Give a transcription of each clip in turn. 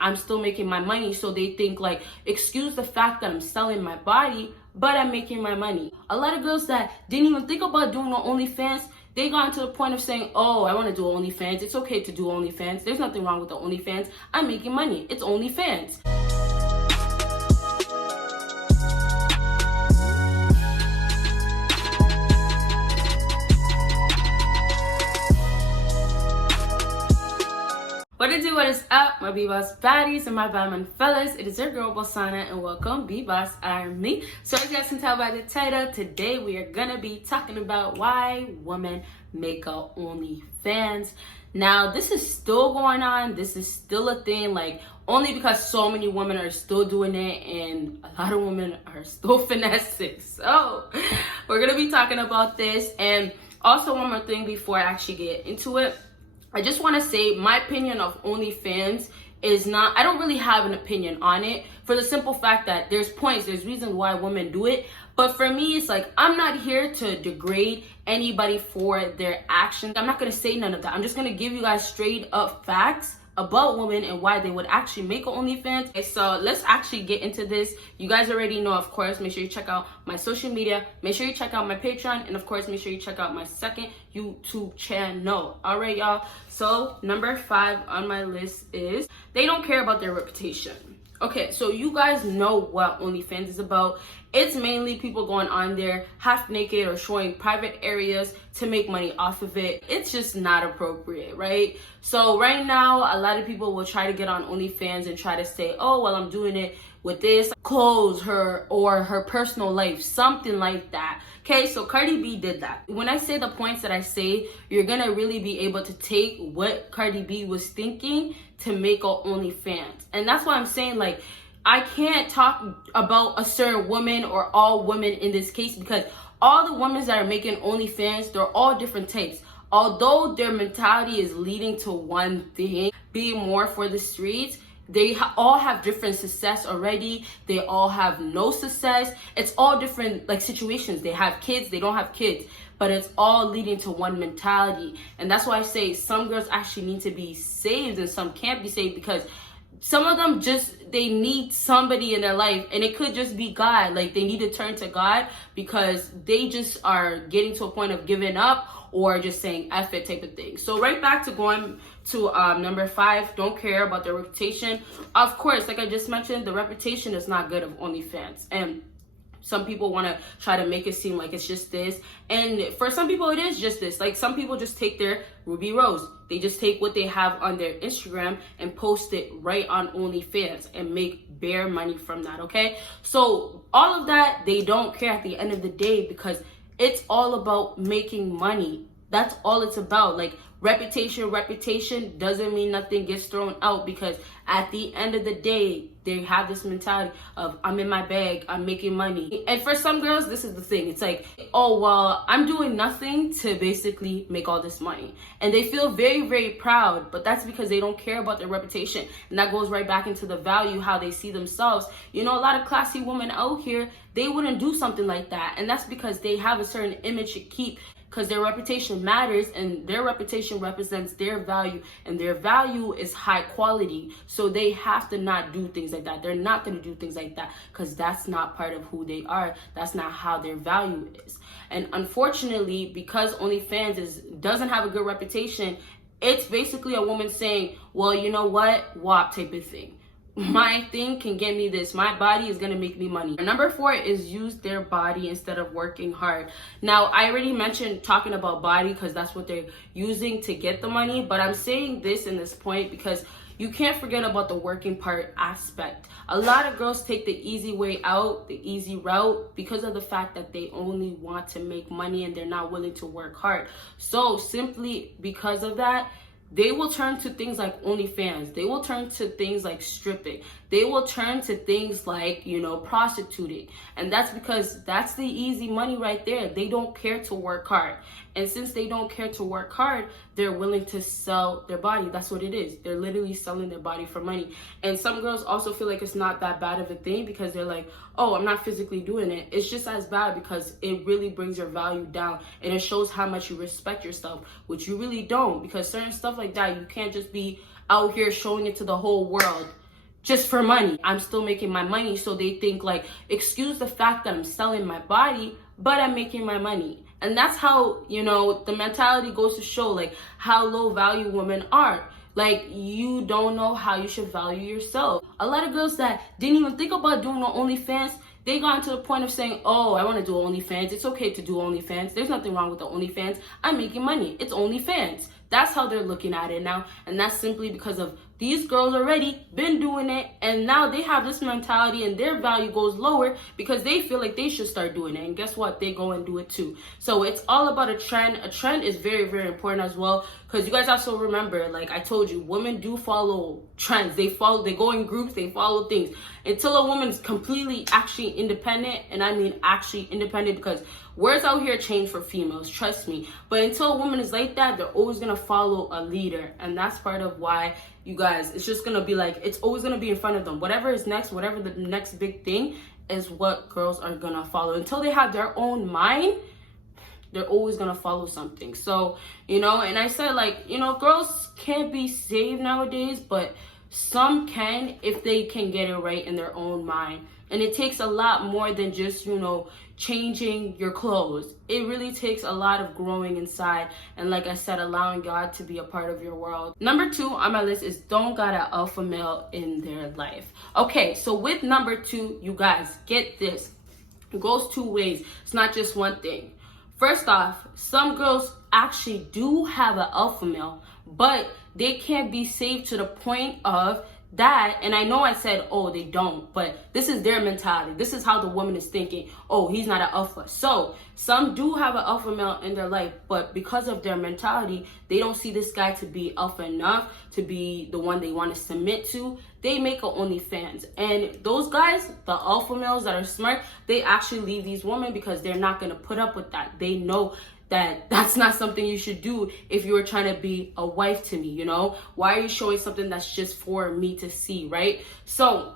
I'm still making my money. So they think like, excuse the fact that I'm selling my body, but I'm making my money. A lot of girls that didn't even think about doing an OnlyFans, they got to the point of saying, oh, I want to do OnlyFans. It's okay to do OnlyFans. There's nothing wrong with the OnlyFans. I'm making money. It's OnlyFans. What is up, my BBossBaddies and my Badman fellas? It is your girl Bosana and welcome BBossArmy. So as you guys can tell by the title, today we are gonna be talking about why women make a OnlyFans. Now this is still going on, this is still a thing, like only because so many women are still doing it and a lot of women are still finessing. So we're gonna be talking about this. And also one more thing before I actually get into it, I just want to say my opinion of OnlyFans is not, I don't really have an opinion on it for the simple fact that there's reasons why women do it. But for me, it's like, I'm not here to degrade anybody for their actions. I'm not going to say none of that. I'm just going to give you guys straight up facts about women and why they would actually make an OnlyFans. Okay, so let's actually get into this. You guys already know, of course, make sure you check out my social media, make sure you check out my Patreon, and of course make sure you check out my second YouTube channel. All right, y'all, so number 5 on my list is they don't care about their reputation. Okay, so you guys know what OnlyFans is about. It's mainly people going on there half naked or showing private areas to make money off of it. It's just not appropriate, right? So right now, a lot of people will try to get on OnlyFans and try to say, oh, well, I'm doing it with this clothes, her personal life, something like that. Okay, so Cardi B did that. When I say the points that I say, you're gonna really be able to take what Cardi B was thinking to make a OnlyFans. And that's why I'm saying, like, I can't talk about a certain woman or all women in this case, because all the women that are making OnlyFans, they're all different types. Although their mentality is leading to one thing, being more for the streets, they all have different success already. They all have no success. It's all different like situations. They have kids, they don't have kids, but it's all leading to one mentality. And that's why I say some girls actually need to be saved and some can't be saved, because some of them they need somebody in their life, and it could just be God. Like, they need to turn to God because they just are getting to a point of giving up or just saying F it type of thing. So right back to going to number 5, don't care about their reputation. Of course, like I just mentioned, the reputation is not good of OnlyFans. And some people want to try to make it seem like it's just this. And for some people, it is just this. Like, some people just take their Ruby Rose. They just take what they have on their Instagram and post it right on OnlyFans and make bare money from that, okay? So all of that, they don't care at the end of the day, because it's all about making money. That's all it's about. Like, reputation doesn't mean nothing gets thrown out, because at the end of the day, they have this mentality of, I'm in my bag, I'm making money. And for some girls, this is the thing. It's like, oh, well, I'm doing nothing to basically make all this money. And they feel very, very proud, but that's because they don't care about their reputation. And that goes right back into the value, how they see themselves. You know, a lot of classy women out here, they wouldn't do something like that. And that's because they have a certain image to keep, because their reputation matters, and their reputation represents their value, and their value is high quality. So they have to not do things like that. They're not going to do things like that because that's not part of who they are. That's not how their value is. And unfortunately, because OnlyFans doesn't have a good reputation, it's basically a woman saying, well, you know what, WAP type of thing. My thing can get me this. My body is going to make me money. Number 4 is use their body instead of working hard. Now, I already mentioned talking about body because that's what they're using to get the money. But I'm saying this in this point because you can't forget about the working part aspect. A lot of girls take the easy way out, the easy route, because of the fact that they only want to make money and they're not willing to work hard. So simply because of that, they will turn to things like OnlyFans. They will turn to things like stripping. They will turn to things like, you know, prostituting. And that's because that's the easy money right there. They don't care to work hard. And since they don't care to work hard, they're willing to sell their body. That's what it is. They're literally selling their body for money. And some girls also feel like it's not that bad of a thing because they're like, oh, I'm not physically doing it. It's just as bad because it really brings your value down and it shows how much you respect yourself, which you really don't, because certain stuff like that, you can't just be out here showing it to the whole world. just for money. I'm still making my money, so they think like, excuse the fact that I'm selling my body, but I'm making my money. And that's how, you know, the mentality goes to show like how low value women are. Like, you don't know how you should value yourself. A lot of girls that didn't even think about doing an OnlyFans, they got to the point of saying, oh, I want to do OnlyFans. It's okay to do OnlyFans. There's nothing wrong with the OnlyFans. I'm making money. It's OnlyFans. That's how they're looking at it now. And that's simply because of these girls already been doing it. And now they have this mentality and their value goes lower because they feel like they should start doing it. And guess what? They go and do it too. So it's all about a trend. A trend is very, very important as well. Because you guys also remember, like I told you, women do follow trends. They go in groups, they follow things. Until a woman is completely actually independent, and I mean actually independent, because words out here change for females, trust me. But until a woman is like that, they're always going to follow a leader. And that's part of why, you guys, it's just going to be like, it's always going to be in front of them. Whatever is next, whatever the next big thing is, what girls are going to follow. Until they have their own mind, they're always going to follow something. So, you know, and I said, like, you know, girls can't be saved nowadays, but some can if they can get it right in their own mind. And it takes a lot more than just, you know, changing your clothes. It really takes a lot of growing inside. And like I said, allowing God to be a part of your world. Number 2 on my list is don't got an alpha male in their life. Okay, so with number 2, you guys, get this. It goes 2 ways. It's not just one thing. First off, some girls actually do have an alpha male, but they can't be saved to the point of that. And I know I said, oh, they don't, but this is their mentality. This is how the woman is thinking. Oh, he's not an alpha. So some do have an alpha male in their life, but because of their mentality, they don't see this guy to be alpha enough to be the one they want to submit to. They make a OnlyFans. And those guys, the alpha males that are smart, they actually leave these women because they're not going to put up with that. They know that that's not something you should do if you were trying to be a wife to me, you know? Why are you showing something that's just for me to see, right? So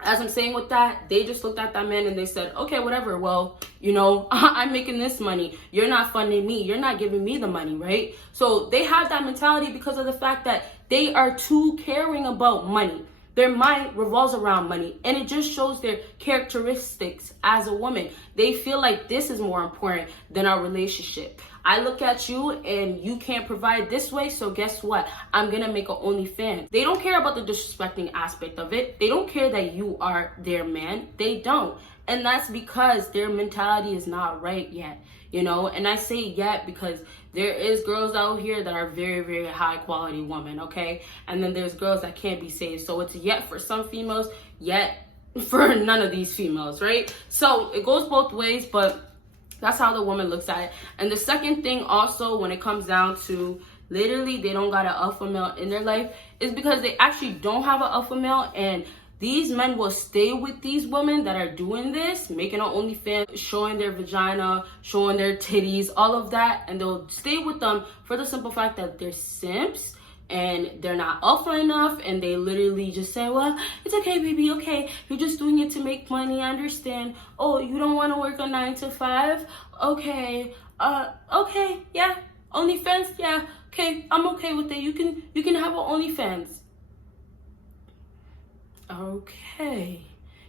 as I'm saying with that, they just looked at that man and they said, okay, whatever. Well, you know, I'm making this money. You're not funding me. You're not giving me the money, right? So they have that mentality because of the fact that they are too caring about money. Their mind revolves around money, and it just shows their characteristics as a woman. They feel like this is more important than our relationship. I look at you and you can't provide this way, so guess what? I'm gonna make an OnlyFans. They don't care about the disrespecting aspect of it. They don't care that you are their man. They don't. And that's because their mentality is not right yet, you know? And I say yet because there is girls out here that are very, very high quality women, okay? And then there's girls that can't be saved. So it's yet for some females, yet for none of these females, right? So it goes both ways, but that's how the woman looks at it. And the second thing also, when it comes down to literally they don't got an alpha male in their life, is because they actually don't have an alpha male, and these men will stay with these women that are doing this, making an OnlyFans, showing their vagina, showing their titties, all of that. And they'll stay with them for the simple fact that they're simps and they're not alpha enough. And they literally just say, well, it's okay, baby, okay. You're just doing it to make money, I understand. Oh, you don't want to work a 9 to 5? Okay, okay, yeah. OnlyFans, yeah. Okay, I'm okay with it. You can have an OnlyFans. Okay,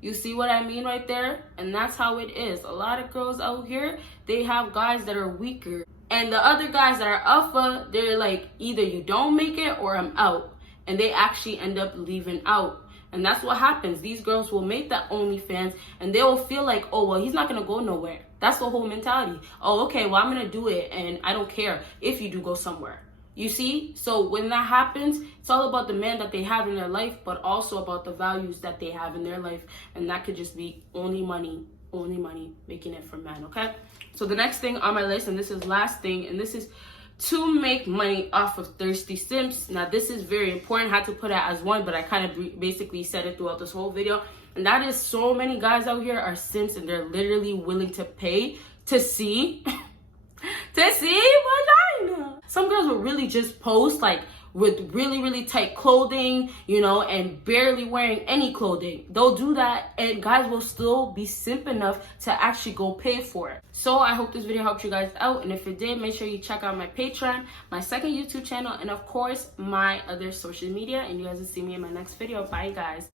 you see what I mean right there? And that's how it is. A lot of girls out here, they have guys that are weaker, and the other guys that are alpha, they're like, either you don't make it or I'm out, and they actually end up leaving out. And that's what happens. These girls will make that OnlyFans and they will feel like, oh, well, he's not gonna go nowhere. That's the whole mentality. Oh, okay, well, I'm gonna do it and I don't care if you do go somewhere. You see? So when that happens, it's all about the man that they have in their life, but also about the values that they have in their life. And that could just be only money, making it for men, okay? So the next thing on my list, and this is last thing, and this is to make money off of thirsty simps. Now, this is very important. I had to put it as one, but I kind of basically said it throughout this whole video. And that is, so many guys out here are simps and they're literally willing to pay to see vagina. Some girls will really just post like with really, really tight clothing, you know, and barely wearing any clothing. They'll do that and guys will still be simp enough to actually go pay for it. So I hope this video helped you guys out. And if it did, make sure you check out my Patreon, my second YouTube channel, and of course, my other social media. And you guys will see me in my next video. Bye, guys.